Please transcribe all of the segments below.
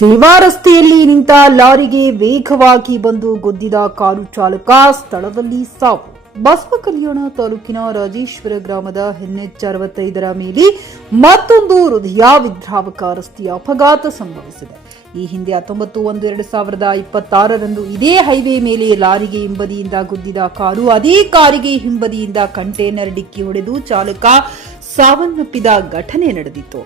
ಸೇವಾ ರಸ್ತೆಯಲ್ಲಿ ನಿಂತ ಲಾರಿಗೆ ವೇಗವಾಗಿ ಬಂದು ಗುದ್ದಿದ ಕಾರು ಚಾಲಕ ಸ್ಥಳದಲ್ಲಿ ಸಾವು. ಬಸವ ಕಲ್ಯಾಣ ತಾಲೂಕಿನ ರಾಜೇಶ್ವರ ಗ್ರಾಮದ NH 65ರ ಮೇಲೆ ಮತ್ತೊಂದು ಹೃದಯ ವಿದ್ರಾವಕ ರಸ್ತೆಯ ಅಪಘಾತ ಸಂಭವಿಸಿದೆ. ಈ ಹಿಂದೆ 19/1/2026ರಂದು ಇದೇ ಹೈವೇ ಮೇಲೆ ಲಾರಿಗೆ ಹಿಂಬದಿಯಿಂದ ಗುದ್ದಿದ ಕಾರು ಅದೇ ಕಾರಿಗೆ ಹಿಂಬದಿಯಿಂದ ಕಂಟೈನರ್ ಡಿಕ್ಕಿ ಹೊಡೆದು ಚಾಲಕ ಸಾವನ್ನಪ್ಪಿದ ಘಟನೆ ನಡೆದಿತ್ತು.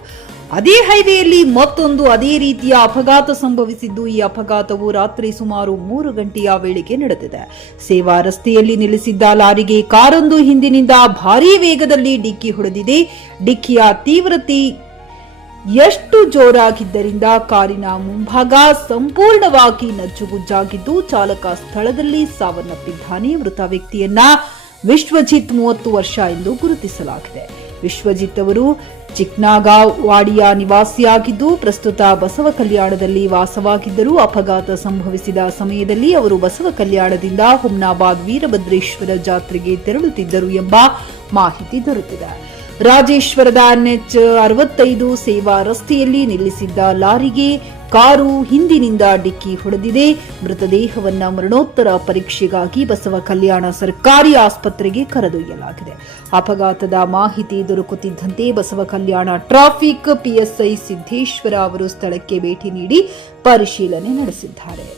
ಅದೇ ಹೈವೇಯಲ್ಲಿ ಮತ್ತೊಂದು ಅದೇ ರೀತಿಯ ಅಪಘಾತ ಸಂಭವಿಸಿದ್ದು, ಈ ಅಪಘಾತವು ರಾತ್ರಿ ಸುಮಾರು 3 ಗಂಟೆಯ ವೇಳೆಗೆ ನಡೆದಿದೆ. ಸೇವಾ ರಸ್ತೆಯಲ್ಲಿ ನಿಲ್ಲಿಸಿದ್ದ ಲಾರಿಗೆ ಕಾರೊಂದು ಹಿಂದಿನಿಂದ ಭಾರೀ ವೇಗದಲ್ಲಿ ಡಿಕ್ಕಿ ಹೊಡೆದಿದೆ. ಡಿಕ್ಕಿಯ ತೀವ್ರತೆ ಎಷ್ಟು ಜೋರಾಗಿದ್ದರಿಂದ ಕಾರಿನ ಮುಂಭಾಗ ಸಂಪೂರ್ಣವಾಗಿ ನಜ್ಜುಗುಜ್ಜಾಗಿದ್ದು, ಚಾಲಕ ಸ್ಥಳದಲ್ಲಿ ಸಾವನ್ನಪ್ಪಿದ್ದಾನೆ. ಮೃತ ವ್ಯಕ್ತಿಯನ್ನ ವಿಶ್ವಜಿತ್ 30 ವರ್ಷ ಎಂದು ಗುರುತಿಸಲಾಗಿದೆ. ವಿಶ್ವಜಿತ್ ಅವರು ಚಿಕ್ನಾಗಾಂವ್ ವಾಡಿಯ ನಿವಾಸಿಯಾಗಿದ್ದು, ಪ್ರಸ್ತುತ ಬಸವ ಕಲ್ಯಾಣದಲ್ಲಿ ವಾಸವಾಗಿದ್ದರು. ಅಪಘಾತ ಸಂಭವಿಸಿದ ಸಮಯದಲ್ಲಿ ಅವರು ಬಸವ ಕಲ್ಯಾಣದಿಂದ ಹುಮ್ನಾಬಾದ್ ವೀರಭದ್ರೇಶ್ವರ ಜಾತ್ರೆಗೆ ತೆರಳುತ್ತಿದ್ದರು ಎಂಬ ಮಾಹಿತಿ ದೊರೆತಿದೆ. ರಾಜೇಶ್ವರದ NH 65 ಸೇವಾ ರಸ್ತೆಯಲ್ಲಿ ನಿಲ್ಲಿಸಿದ್ದ ಲಾರಿಗೆ ಕಾರು ಹಿಂದಿನಿಂದ ಡಿಕ್ಕಿ ಹೊಡೆದಿದೆ. ಮೃತದೇಹವನ್ನ ಮರಣೋತ್ತರ ಪರೀಕ್ಷೆಗಾಗಿ ಬಸವ ಕಲ್ಯಾಣ ಸರ್ಕಾರಿ ಆಸ್ಪತ್ರೆಗೆ ಕರೆದೊಯ್ಯಲಾಗಿದೆ. ಅಪಘಾತದ ಮಾಹಿತಿ ದೊರಕುತ್ತಿದ್ದಂತೆ ಬಸವ ಕಲ್ಯಾಣ ಟ್ರಾಫಿಕ್ PSI ಸಿದ್ದೇಶ್ವರ ಅವರು ಸ್ಥಳಕ್ಕೆ ಭೇಟಿ ನೀಡಿ ಪರಿಶೀಲನೆ ನಡೆಸಿದ್ದಾರೆ.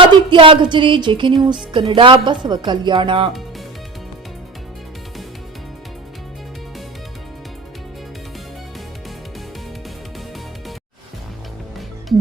ಆದಿತ್ಯ ಗಜರಿ, JK ನ್ಯೂಸ್ ಕನ್ನಡ, ಬಸವ ಕಲ್ಯಾಣ.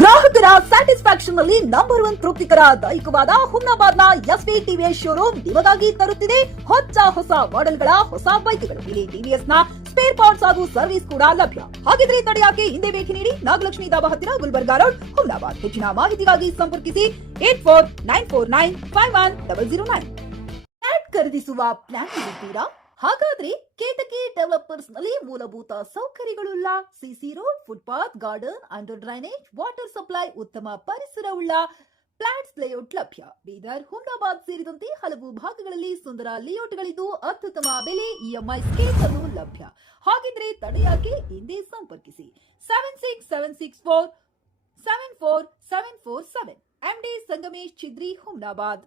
ಗ್ರಾಹಕರ ಸ್ಯಾಟಿಸ್ಫ್ಯಾಕ್ಷನ್ ನಲ್ಲಿ ನಂಬರ್ 1 ತೃಪ್ತಿಕರ ದೈಹಿಕವಾದ ಹುಮ್ನಾಬಾದ್ನ SV TVS ಶೋರೂಮ್ ನಿಮಗಾಗಿ ತರುತ್ತಿದೆ ಹೊಸ ಮಾಡೆಲ್ಗಳ ಹೊಸ ಬೈಕ್ಗಳು. ಇಲ್ಲಿ TVS ನ ಸ್ಪೇರ್ ಪಾರ್ಟ್ಸ್ ಹಾಗೂ ಸರ್ವಿಸ್ ಕೂಡ ಲಭ್ಯ. ಹಾಗಿದ್ರೆ ತಡೆಯಾಕೆ ಹಿಂದೆ ಭೇಟಿ ನೀಡಿ. ನಾಗಲಕ್ಷ್ಮಿ ದಾಬಾ ಹತ್ತಿರ, ಗುಲ್ಬರ್ಗಾ ರೋಡ್, ಹುಮ್ನಾಬಾದ್. ಹೆಚ್ಚಿನ ಮಾಹಿತಿಗಾಗಿ ಸಂಪರ್ಕಿಸಿ 8494951009. ಫ್ಲಾಟ್ ಖರೀದಿಸುವ ಪ್ಲಾನ್ ಇದ್ದೀರಾ? ಹಾಗಾದ್ರೆ ಕೇತಕಿ ಡೆವಲಪರ್ಸ್ ನಲ್ಲಿ ಮೂಲಭೂತ ಸೌಕರ್ಯಗಳುಳ್ಳ CC road, footpath, garden, under drainage, water supply, ಉತ್ತಮ ಪರಿಸರವುಳ್ಳ ಫ್ಲಾಟ್ಸ್ ಲೇಔಟ್ ಲಭ್ಯ. ಬೀದರ್, ಹುಮ್ನಾಬಾದ್ ಸೇರಿದಂತೆ ಹಲವು ಭಾಗಗಳಲ್ಲಿ ಸುಂದರ ಲೇಔಟ್ಗಳಿದ್ದು ಅತ್ಯುತ್ತಮ ಬೆಲೆ, EMI ಸ್ಕೀಮ್ಸ್ ಅನ್ನು ಲಭ್ಯ. ಹಾಗಿದ್ರೆ ತಡೆಯಾಕೆ ಹಿಂದೆ ಸಂಪರ್ಕಿಸಿ 7676474747. MD ಸಂಗಮೇಶ್ ಚಿದ್ರಿ, ಹುಮ್ನಾಬಾದ್.